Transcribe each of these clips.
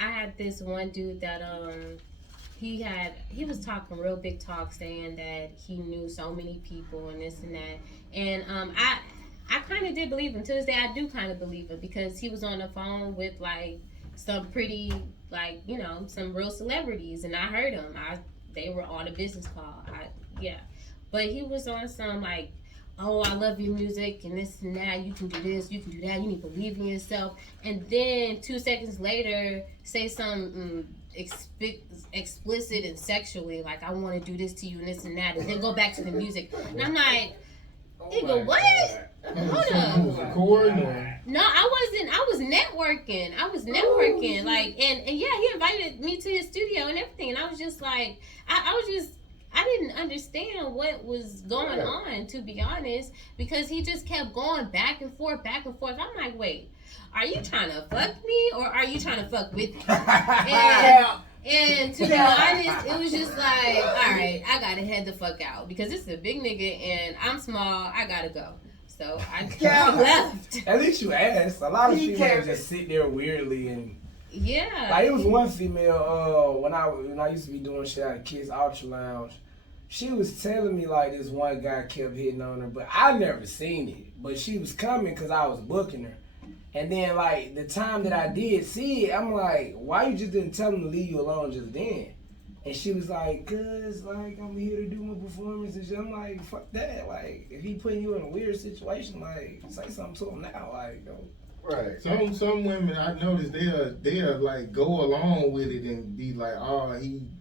I had this one dude that he was talking real big talk, saying that he knew so many people and this and that, and I kind of did believe him. To this day, I do kind of believe him because he was on the phone with like some pretty, like, you know, some real celebrities, and I heard him. They were on a business call. Yeah, but he was on some like, oh, I love your music and this and that. You can do this, you can do that. You need to believe in yourself. And then 2 seconds later, say something explicit and sexually, like I want to do this to you and this and that, and then go back to the music. And I'm like, nigga, what? Hold up. No, I wasn't. I was networking. Like, and yeah, he invited me to his studio and everything. And I was just like, I didn't understand what was going on, to be honest, because he just kept going back and forth, back and forth. I'm like, wait, are you trying to fuck me or are you trying to fuck with me? And to be honest, it was just like, all right, I gotta head the fuck out because this is a big nigga and I'm small. I gotta go. So I left. At least you asked. A lot of females just sit there weirdly and. Yeah. Like, it was one female, when I used to be doing shit at Kids Ultra Lounge, she was telling me, like, this one guy kept hitting on her, but I never seen it. But she was coming because I was booking her. And then, like, the time that I did see it, I'm like, why you just didn't tell him to leave you alone just then? And she was like, cause, like, I'm here to do my performance and shit. I'm like, fuck that. Like, if he putting you in a weird situation, like, say something to him now. Like, don't. Right. Some women I noticed they'll like go along with it and be like, oh,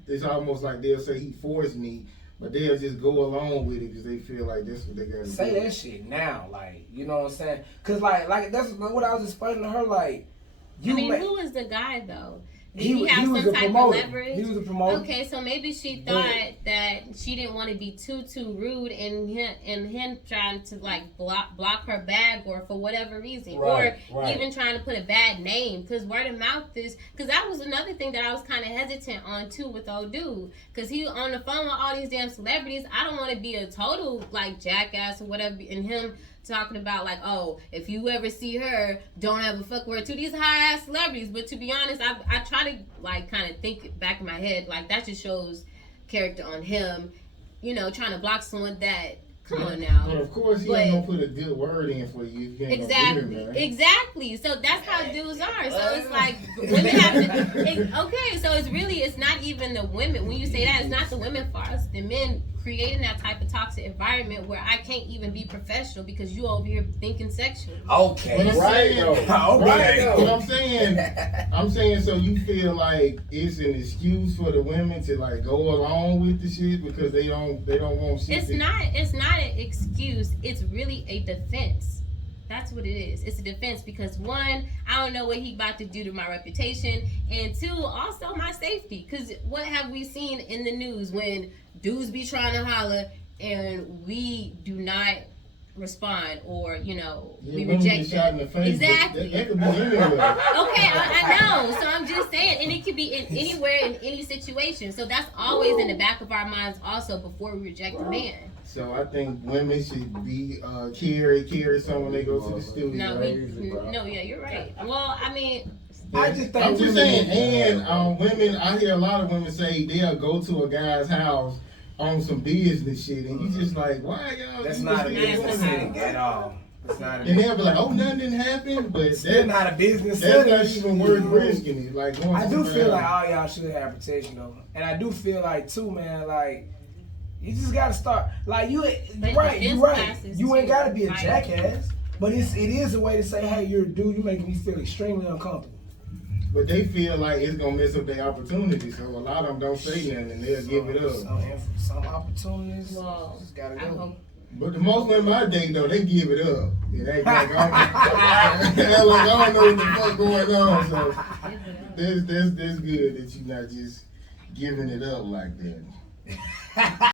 it's almost like they'll say he forced me, but they'll just go along with it because they feel like that's what they got to do. Say that shit now, like, you know what I'm saying? Cause like that's what I was explaining to her, like. Who was the guy though? Did he have was some a type promoter. of leverage? He was a promoter. Okay, so maybe she thought that she didn't want to be too rude and him trying to like block her bag or for whatever reason, or even trying to put a bad name, because word of mouth is, because that was another thing that I was kind of hesitant on too with old dude, because he on the phone with all these damn celebrities. I don't want to be a total like jackass or whatever, and him talking about like, oh, if you ever see her, don't ever fuck with her, to these high ass celebrities. But to be honest, I try to like kind of think back in my head, like that just shows character on him, you know, trying to block someone that, come on now. But of course he ain't gonna put a good word in for you. Exactly. So that's how dudes are. So it's like women have to. Okay, so it's not even the women. When you say that, it's not the women fault. It's the men creating that type of toxic environment where I can't even be professional because you over here thinking sexual. Okay. But I'm saying, so you feel like it's an excuse for the women to like go along with the shit because they don't want shit. It's not an excuse. It's really a defense. That's what it is. It's a defense because one, I don't know what he about to do to my reputation, and two, also my safety. Because what have we seen in the news when dudes be trying to holler and we do not respond, or we reject them? Exactly. That could be anywhere. Okay, I know. So I'm just saying, and it could be in anywhere in any situation. So that's always in the back of our minds also before we reject a man. So I think women should be carry someone when they go to the studio. No, yeah, you're right. Well, I mean, I'm just saying, and women, I hear a lot of women say they'll go to a guy's house on some business shit, and you just like, why y'all? That's not a business setting at all. And they'll be like, oh, nothing didn't happen, but that's not a business setting. That's not even worth risking it. Like, I do feel like all y'all should have protection though, and I do feel like too, man, like. You just gotta start, like you right. You ain't gotta be a jackass, but it is a way to say, hey, you're a dude. You making me feel extremely uncomfortable. But they feel like it's gonna mess up their opportunity, so a lot of them don't say nothing and they'll give it up. Some opportunities, just gotta go. But the most women I date though, they give it up. It ain't like I don't know what the fuck going on. So that's good that you're not just giving it up like that.